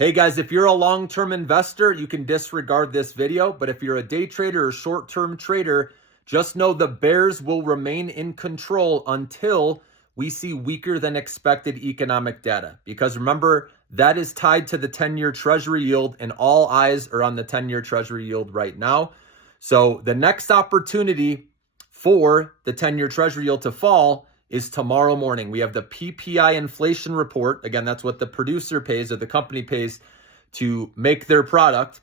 Hey guys, if you're a long-term investor, you can disregard this video, but if you're a day trader or short-term trader, just know the bears will remain in control until we see weaker than expected economic data. Because remember, that is tied to the 10-year treasury yield, and all eyes are on the 10-year treasury yield right now. So the next opportunity for the 10-year treasury yield to fall is tomorrow morning. We have the PPI inflation report. Again, that's what the producer pays or the company pays to make their product.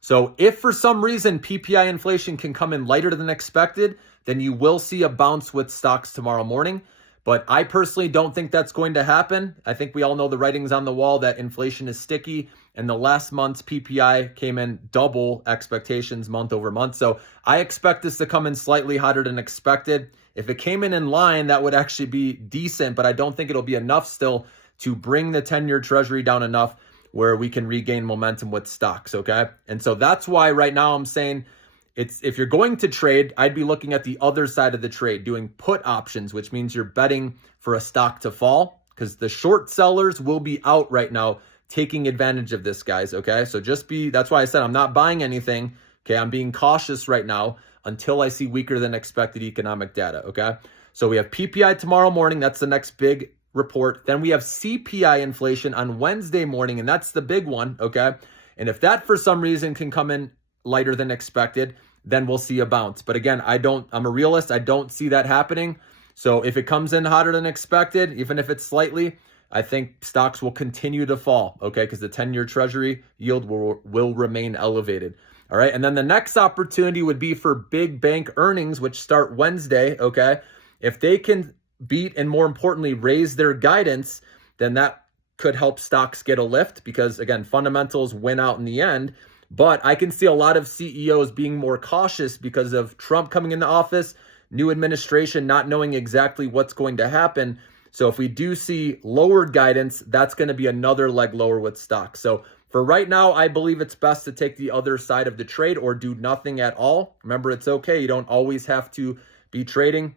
So if for some reason PPI inflation can come in lighter than expected, then you will see a bounce with stocks tomorrow morning. But I personally don't think that's going to happen. I think we all know the writing's on the wall that inflation is sticky, and the last month's PPI came in double expectations month over month. So I expect this to come in slightly hotter than expected. If it came in line, that would actually be decent, but I don't think it'll be enough still to bring the 10-year treasury down enough where we can regain momentum with stocks, okay? And so that's why right now I'm saying if you're going to trade, I'd be looking at the other side of the trade, doing put options, which means you're betting for a stock to fall, because the short sellers will be out right now taking advantage of this, guys, okay? So that's why I said I'm not buying anything, okay? I'm being cautious right now until I see weaker than expected economic data, okay? So we have PPI tomorrow morning. That's the next big report. Then we have CPI inflation on Wednesday morning, and that's the big one, okay? And if that for some reason can come in lighter than expected, then we'll see a bounce. But again, I'm a realist. I don't see that happening. So if it comes in hotter than expected, even if it's slightly, I think stocks will continue to fall, okay? Because the 10-year treasury yield will remain elevated. All right, and then the next opportunity would be for big bank earnings, which start Wednesday, okay? If they can beat and more importantly, raise their guidance, then that could help stocks get a lift because, again, fundamentals win out in the end. But I can see a lot of CEOs being more cautious because of Trump coming into office, new administration not knowing exactly what's going to happen. So if we do see lowered guidance, that's going to be another leg lower with stocks. So for right now, I believe it's best to take the other side of the trade or do nothing at all. Remember, it's okay. You don't always have to be trading.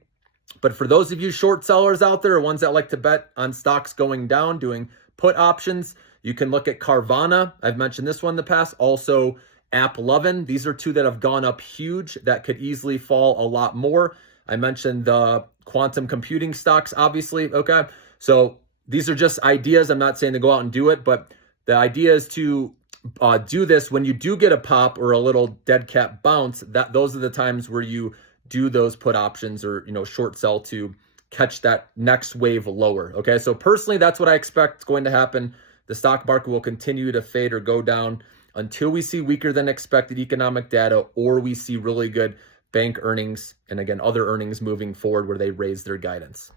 But for those of you short sellers out there or ones that like to bet on stocks going down, doing put options, you can look at Carvana. I've mentioned this one in the past. Also, AppLovin. These are two that have gone up huge that could easily fall a lot more. I mentioned the quantum computing stocks, obviously. Okay. So these are just ideas. I'm not saying to go out and do it, but the idea is to do this when you do get a pop or a little dead cat bounce. Those are the times where you do those put options or short sell to catch that next wave lower. Okay, so personally, that's what I expect is going to happen. The stock market will continue to fade or go down until we see weaker than expected economic data or we see really good bank earnings and again other earnings moving forward where they raise their guidance.